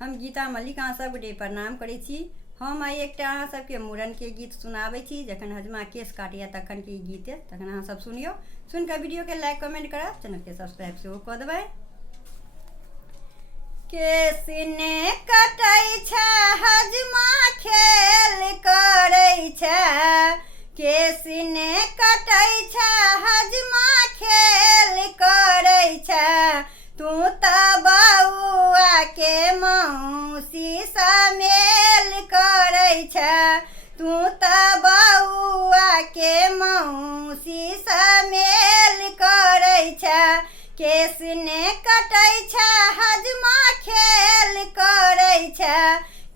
हम गीता मलिक अहाँ सब गोटे प्रणाम करै छी। हम आइ एकटा अहाँ सबके मूड़न के गीत सुनाबै छी। जखन हजमा केश काटैया तखन के गीत है, तखन अहाँ सब सुनियो। सुन के वीडियो के लाइक कमेंट करब, चैनल के सब्सक्राइब सेहो कऽ देबै। केश ने कटै छै हजमा खेल करै छै, केश ने कटै छै हजमा खेल करै छै। तू तऽ बउआ के मौसी सँ मेल करै छै, तू तऽ बउआ के मौसी सँ मेल करै छै। केश ने कटै छै हजमा खेल करै छै,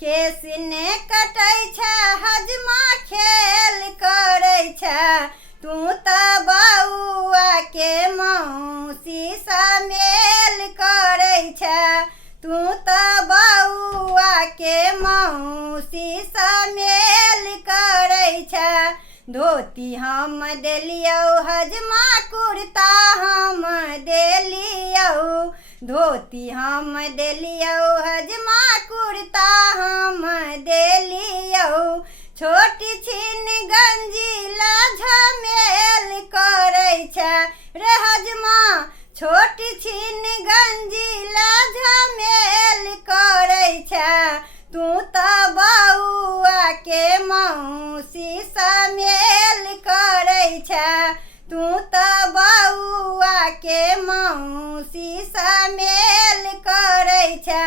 केश ने कटै छै हजमा खेल करै छै। तू तऽ बउआ के मौसी सँ मेल करै छै, तू तऽ बउआ के मौसी सँ मेल करै छै। धोती हम देलियौ हजमा कुर्ता हम देलियौ, धोती हम देलियौ हजमा कुर्ता हम देलियौ। छोटी छिन गंजी ला झमेल करै छै रे हजमा, छोटी छिन गंजी ला झमेल करै छै। तू तऽ बउआ के मौसी सँ मेल करै छै, तू तऽ बउआ के मौसी सँ मेल करै छै।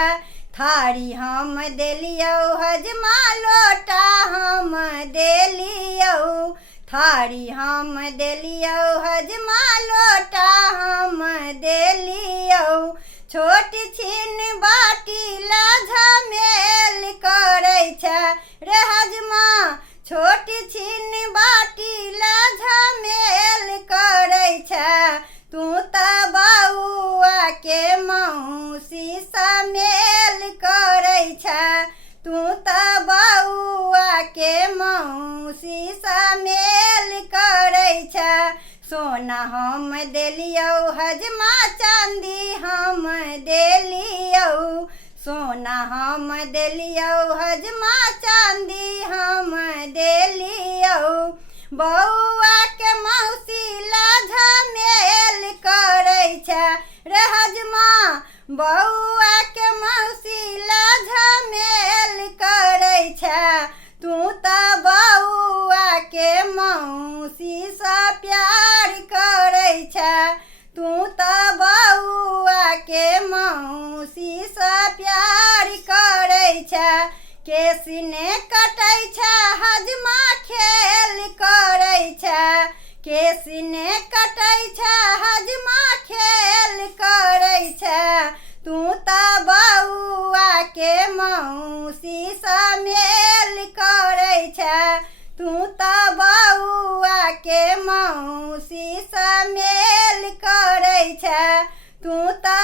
थारी हम देलियौ हजमा लोटा हम देलियौ, थारी हम देलियौ हजमा लोटा हम देलियौ। छोट छिन बाटी ला झमेल करै छै रे हजमा, छोट छिन बाटी ला झमेल करै छै। तू तऽ बउआ के मौसी सँ मेल करै छै, तू तऽ बउआ के मौसी सँ मेल करै छै। सोना हम देलियौ हजमा चांदी हम देलियौ, सोना हम देलियौ हजमा चांदी हम देलियौ। बउआ के मौसी ला झमेल करै छै रे हजमा, बउआ के मौसी ला झमेल करै छै। तू तऽ बउआ के मौसी सँ प्यार करै छै, तू तऽ बउआ के मौसी सँ प्यार करै छै। केश ने कटै छै हजमा खेल करै छै, केश ने कटै छै हजमा खेल करै छै। तू तऽ बउआ के मौसी सँ मेल करै छै, तू तऽ बउआ के मौसी सँ मेल करै छै, तू तऽ